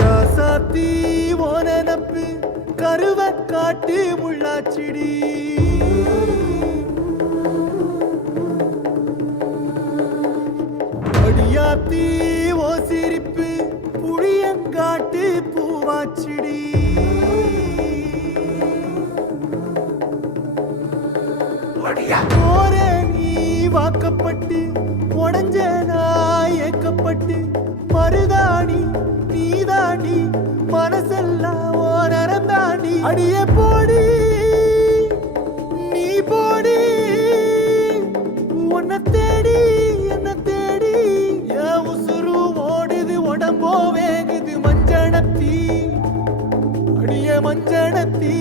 ராசாத்தி ஓன நப்பு கருவ காட்டு முள்ளாச்சிடி அடியாத்தி ஓ சிரிப்பு புளியங்காட்டு பூவாச்சிடி போற நீ வாக்கப்பட்டு உடஞ்ச நாய் ஏக்கப்பட்டு மருதாணி நீதாண்டி மனசெல்லாம் ஓரம் தாண்டி அடிய போடி நீ போடி உன்னை தேடி என்ன தேடி என் உசுரு ஓடுது உடம்போ வேகுது மஞ்சனத்தி அடிய மஞ்சனத்தி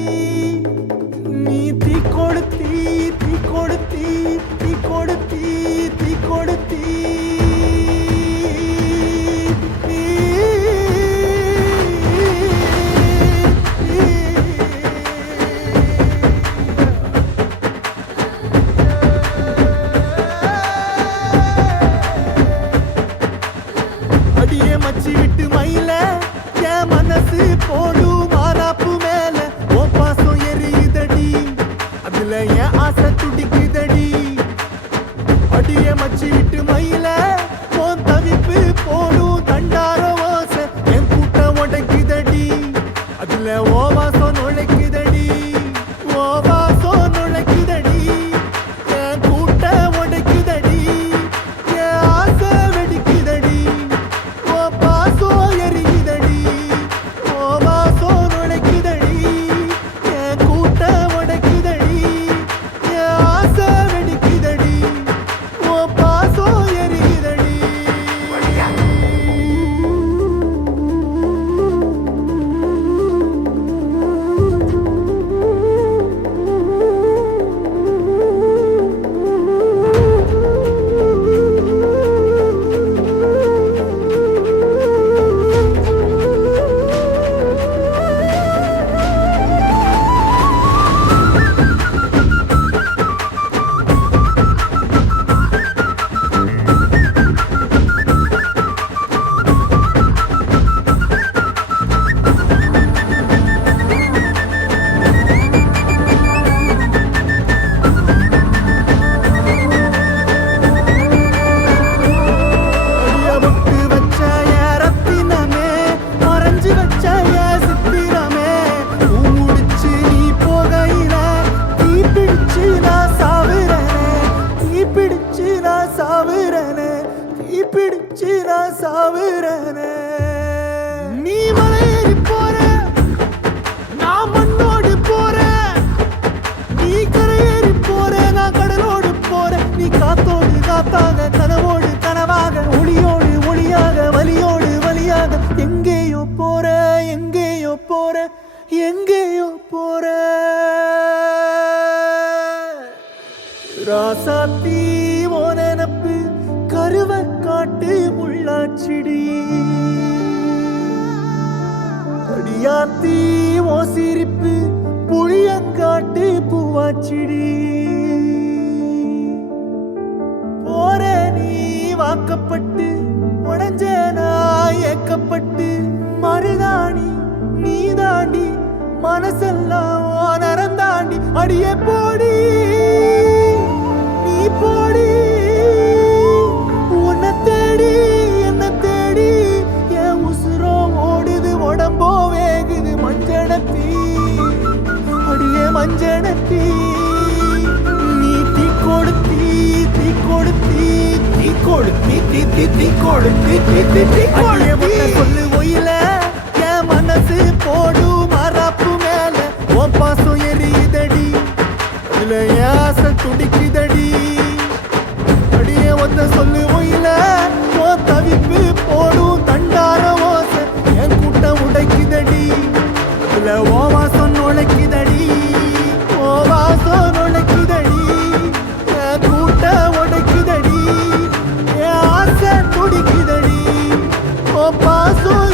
நீ தீ கொடுத்தி தீ கொடுத்தி தீ கொடுத்தி தீ கொடுத்தி அடியே மச்சி விட்டு மயில என் மனசு போடும் மாறாப்பு மேல ஓ பாசம் எரியுதடி அதுல என் ஆசை துடிக்குதடி அடியே மச்சி விட்டு மயில உன் தவிப்பு போடும் தண்டார ஓசை என் கூட்டம் உடைக்குதடி அதுல ஓ வாசம் நுழைக்குதடி ஓ வாசம் நுழைக்குதடி என் கூட்டம் உடைக்குதடி என் ஆசை வெடிக்குதடி ஓ பாசம் எரியுதடி ஓ வாசம் நுழைக்குதடி என் கூட்டம் உடைக்குதடி என் ஆசை வெடிக்குதடி ஓ பாசம் எரியுதடி முட்டு வச்ச ஏரத்தினமே மறைஞ்சு வச்ச சித்திரமே முடிச்சு நீ போகையில தீ பிடிச்சு நான் சாவுறனே தீ பிடிச்சு நான் சாவுறனே தீ பிடிச்சு நான் சாவுறனே நீ மலையேறி போற நான் மண்ணோடு போறேன் நீ கரையேறி போற நான் கடலோடு போறேன் நீ காத்தோடு காத்தாக கனவோடு கனவாக ஒளியோடு ஒளியாக வலியோடு வலியாக எங்கேயோ போற எங்கேயோ போற எங்கேயோ போற ராசாத்தி ஓ நெனப்பு கருவ காட்டு முள்ளாச்சிடி அடியாத்தி ஓ சிரிப்பு புளியங்காட்டு பூவாச்சிடி போற நீ வாக்கப்பட்டு உடஞ்ச நாய் ஏக்கப்பட்டு மருதாணி நீதாண்டி மனசெல்லாம் ஓரம் தாண்டி அடிய போடி நீ போடி உன்னை தேடி என்ன தேடி என் உசுரோ ஓடுது உடம்போ வேகுது மஞ்சனத்தி அடியே மஞ்சனத்தி நீ தீ கொடுத்தி தீ கொடுத்தி தீ கொடுத்தி தீ தீ தீ கொடுத்தி தீ தீ தீ கொடுத்தி சொல்லு ஒயில என் மனசு போடும் மறாப்பு மேல உன் பாசம் எரியுதடி அதுல என் ஆசை துடிக்குதடி அடியே ஒத்த சொல்லு ஒயில உன் தவிப்பு போடும் தண்டார ஓசை என் கூட்டம் உடைக்குதடி அதுல ஓ வாசம் நுழைக்குதடி ஓ வாசம் நுழைக்குதடி என் கூட்டம் உடைக்குதடி என் ஆசை துடிக்குதடி ஓ பாசம்